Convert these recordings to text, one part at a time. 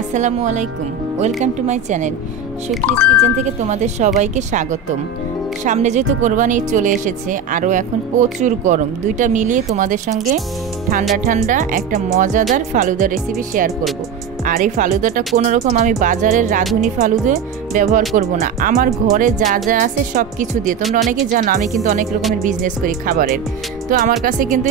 আসসালামু আলাইকুম, welcome to my channel Suki's kitchen থেকে তোমাদের সবাইকে স্বাগতম। সামনে যেহেতু কোরবানি চলে এসেছে, আরও এখন প্রচুর গরম, দুইটা মিলিয়ে তোমাদের সঙ্গে ঠান্ডা ঠান্ডা একটা মজাদার ফালুদা রেসিপি শেয়ার করব। আর এই ফালুদাটা কোনো রকম আমি বাজারের রাঁধুনি ফালুদা ব্যবহার করব না, আমার ঘরে যা যা আছে সব কিছু দিয়ে। তোমরা অনেকে জানো আমি কিন্তু অনেক রকমের বিজনেস করি খাবারের, তো আমার কাছে কিন্তু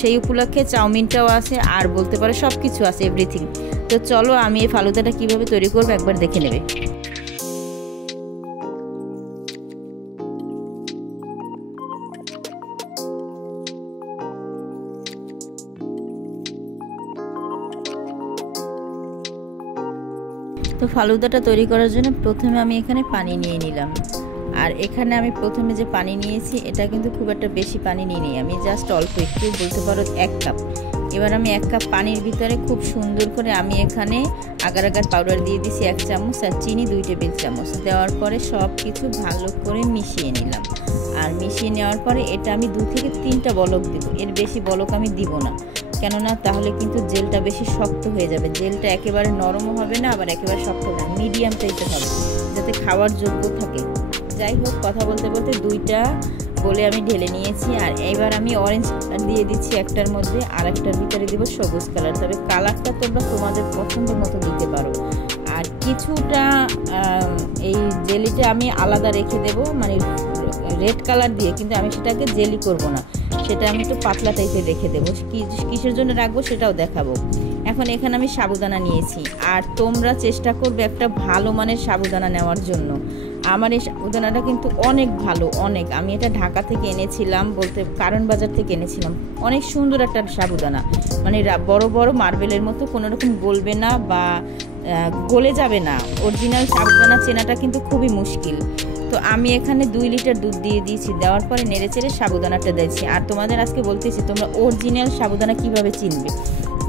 সেই উপলক্ষে চাউমিনটাও আছে, আর বলতে পারো সব কিছু আছে, এভরিথিং। তো চলো আমি এই ফালুদাটা কীভাবে তৈরি করবো একবার দেখে নেবে। তো ফালুদাটা তৈরি করার জন্য প্রথমে আমি এখানে পানি নিয়ে নিলাম। আর এখানে আমি প্রথমে যে পানি নিয়েছি এটা কিন্তু খুব একটা বেশি পানি নিয়ে নিই, আমি জাস্ট অল্প একটু, বলতে পারো 1 কাপ। এবার আমি 1 কাপ পানির ভিতরে খুব সুন্দর করে আমি এখানে আগার আগার পাউডার দিয়ে দিছি 1 চামচ, আর চিনি 2 টেবিল চামচ। দেওয়ার পরে সব কিছু ভালো করে মিশিয়ে নিলাম। আর মিশিয়ে নেওয়ার পরে এটা আমি 2 থেকে 3টা বলক দিব, এর বেশি বলক আমি দিব না, কেননা তাহলে কিন্তু জেলটা বেশি শক্ত হয়ে যাবে। জেলটা একেবারে নরমও হবে না, আবার একেবারে শক্ত হবে না, মিডিয়াম টাইপের হবে, যাতে খাওয়ার যোগ্য থাকে। যাই হোক, কথা বলতে বলতে 2টা বলে আমি ঢেলে নিয়েছি। আর এবার আমি অরেঞ্জ দিয়ে দিচ্ছি একটার মধ্যে, আর একটার ভিতরে দিব সবুজ কালার। তবে কালারটা তোমরা তোমাদের পছন্দ মতো দিতে পারো। আর কিছুটা এই জেলিটা আমি আলাদা রেখে দেব, মানে রেড কালার দিয়ে, কিন্তু আমি সেটাকে জেলি করব না, সেটা আমি একটু পাতলা টাইপের রেখে দেবো। কিসের জন্য রাখবো সেটাও দেখাবো। এখন এখানে আমি সাবুদানা নিয়েছি, আর তোমরা চেষ্টা করবে একটা ভালো মানের সাবুদানা নেওয়ার জন্য। আমার এই সাবুদানাটা কিন্তু অনেক ভালো, অনেক। আমি এটা ঢাকা থেকে এনেছিলাম, বলতে কারণ বাজার থেকে এনেছিলাম। অনেক সুন্দর একটা সাবুদানা, মানে বড় বড় মার্বেলের মতো, কোনো রকম গলবে না বা গলে যাবে না। অরিজিনাল সাবুদানা চেনাটা কিন্তু খুবই মুশকিল। তো আমি এখানে 2 লিটার দুধ দিয়ে দিয়েছি, দেওয়ার পরে নেড়ে চেড়ে সাবুদানাটা দিয়েছি। আর তোমাদের আজকে বলতেছি তোমরা অরিজিনাল সাবুদানা কিভাবে চিনবে।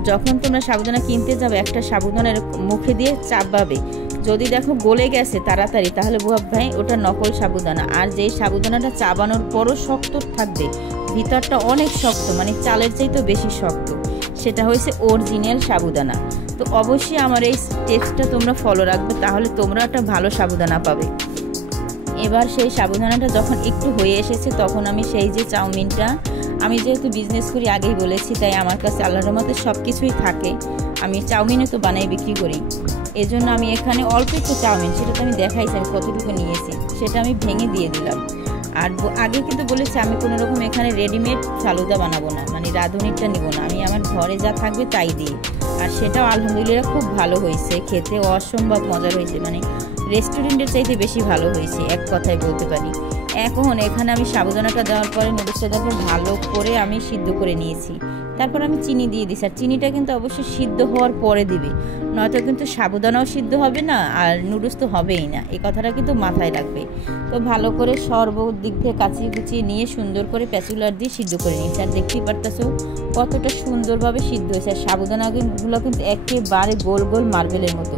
যখন তোমরা সাবুদানা কিনতে যাবে, একটা সাবুদানার মুখে দিয়ে চাপবাবে, যদি দেখো গলে গেছে তাড়াতাড়ি, তাহলে ভাই ওটা নকল সাবুদানা। আর যেই সাবুদানাটা চাবানোর পরও শক্ত থাকবে, ভিতরটা অনেক শক্ত, মানে চালের চাইতেও বেশি শক্ত, সেটা হয়েছে অরিজিনাল সাবুদানা। তো অবশ্যই আমার এই টেস্টটা তোমরা ফলো রাখবে, তাহলে তোমরা একটা ভালো সাবুদানা পাবে। এবার সেই সাবুদানাটা যখন একটু হয়ে এসেছে, তখন আমি সেই যে চাউমিনটা, আমি যেহেতু বিজনেস করি আগেই বলেছি, তাই আমার কাছে আল্লাহর রহমতে সব কিছুই থাকে। আমি চাউমিনও তো বানাই বিক্রি করি, এজন্য আমি এখানে অল্প একটু চাউমিন, সেটা তো আমি দেখাইছি আমি কতটুকু নিয়েছি, সেটা আমি ভেঙে দিয়ে দিলাম। আর আগে কিন্তু বলেছি আমি কোনো রকম এখানে রেডিমেড ফালুদা বানাবো না, মানে রাঁধুনিটা নিব না, আমি আমার ঘরে যা থাকবে তাই দিই। আর সেটাও আলহামদুলিল্লাহ খুব ভালো হয়েছে, খেতে অসম্ভব মজার হয়েছে, মানে রেস্টুরেন্টের চাইতে বেশি ভালো হয়েছে, এক কথায় বলতে পারি। এখন এখানে আমি সাবুদানাটা দেওয়ার পরে, নুডলসটা দেওয়ার পর ভালো করে আমি সিদ্ধ করে নিয়েছি। তারপর আমি চিনি দিয়ে দিয়েছি, আর চিনিটা কিন্তু অবশ্যই সিদ্ধ হওয়ার পরে দিবে, নয়তো কিন্তু সাবুদানাও সিদ্ধ হবে না আর নুডলস তো হবেই না, এই কথাটা কিন্তু মাথায় রাখবে। তো ভালো করে সর্বদিক থেকে কাচিয়ে কুচিয়ে নিয়ে সুন্দর করে প্যাচুলার দিয়ে সিদ্ধ করে নিয়েছি। আর দেখতেই পারতেছো কতটা সুন্দরভাবে সিদ্ধ হয়েছে। আর সাবুদানাগুলো কিন্তু একেবারে গোল গোল মার্বেলের মতো,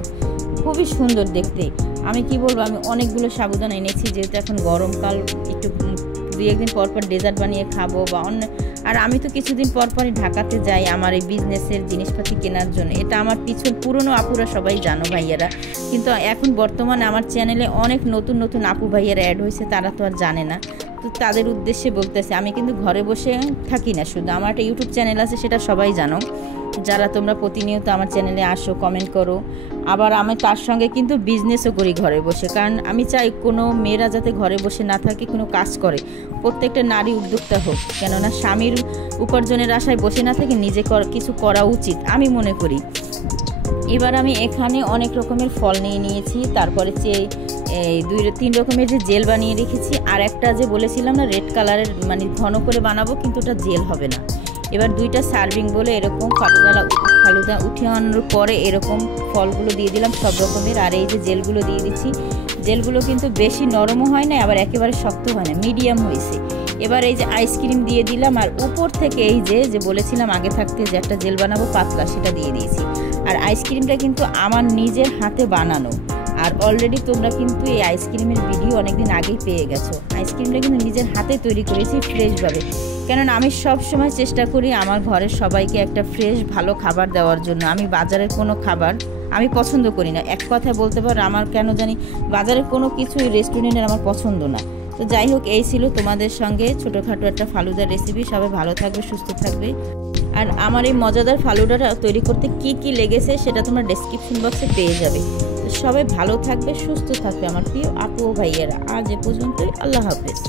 খুবই সুন্দর দেখতে। আমি কি বলবো, আমি অনেকগুলো সাবুদানা এনেছি, যেহেতু এখন গরমকাল, একটু 2-1 দিন পর পর ডেজার্ট বানিয়ে খাবো বা অন্য। আর আমি তো কিছুদিন পর পরই ঢাকাতে যাই আমার এই বিজনেসের জিনিসপাতি কেনার জন্য। এটা আমার পিছন পুরনো আপুরা সবাই জানো ভাইয়ারা, কিন্তু এখন বর্তমানে আমার চ্যানেলে অনেক নতুন নতুন আপু ভাইয়ারা অ্যাড হয়েছে, তারা তো আর জানে না। তো তাদের উদ্দেশ্যে বলতেছে, আমি কিন্তু ঘরে বসে থাকি না শুধু, আমার একটা ইউটিউব চ্যানেল আছে, সেটা সবাই জানো, যারা তোমরা প্রতিনিয়ত আমার চ্যানেলে আসো, কমেন্ট করো। আবার আমি তার সঙ্গে কিন্তু বিজনেসও করি ঘরে বসে, কারণ আমি চাই কোনো মেয়েরা যাতে ঘরে বসে না থাকে, কোনো কাজ করে, প্রত্যেকটা নারী উদ্যোক্তা হোক, কেননা স্বামীর উপার্জনের আশায় বসে না থেকে নিজে কিছু করা উচিত আমি মনে করি। এবার আমি এখানে অনেক রকমের ফল নিয়ে নিয়েছি, তারপরে এই 2-3 রকমের যে জেল বানিয়ে রেখেছি, আর একটা যে বলেছিলাম না রেড কালারের, মানে ঘন করে বানাবো কিন্তু ওটা জেল হবে না। এবার 2টা সার্ভিং বলে এরকম ফালুদা উঠিয়ে আনার পরে এরকম ফলগুলো দিয়ে দিলাম সব রকমের। আর এই যে জেলগুলো দিয়ে দিচ্ছি, জেলগুলো কিন্তু বেশি নরমও হয় না, আবার একেবারে শক্ত হয় না, মিডিয়াম হয়েছে। এবার এই যে আইসক্রিম দিয়ে দিলাম, আর উপর থেকে এই যে বলেছিলাম আগে থাকতে যে একটা জেল বানাবো পাতলা, সেটা দিয়ে দিয়েছি। আর আইসক্রিমটা কিন্তু আমার নিজের হাতে বানানো, আর অলরেডি তোমরা কিন্তু এই আইসক্রিমের ভিডিও অনেকদিন আগেই পেয়ে গেছো। আইসক্রিমটা কিন্তু নিজের হাতে তৈরি করেছি ফ্রেশভাবে, কেননা আমি সব সময় চেষ্টা করি আমার ঘরের সবাইকে একটা ফ্রেশ ভালো খাবার দেওয়ার জন্য। আমি বাজারের কোনো খাবার আমি পছন্দ করি না। এক কথায় বলতে পারো আমার কেন জানি বাজারের কোনো কিছুই রেস্টুরেন্টের আমার পছন্দ না। তো যাই হোক, এই ছিল তোমাদের সঙ্গে ছোটোখাটো একটা ফালুদার রেসিপি। সবাই ভালো থাকবে, সুস্থ থাকবে। আর আমার এই মজাদার ফালুদাটা তৈরি করতে কি কি লেগেছে সেটা তোমরা ডেসক্রিপশন বক্সে পেয়ে যাবে। সবাই ভালো থাকবে, সুস্থ থাকবে আমার প্রিয় আপু ও ভাইয়েরা। আজ এ পর্যন্তই, আল্লাহ হাফেজ।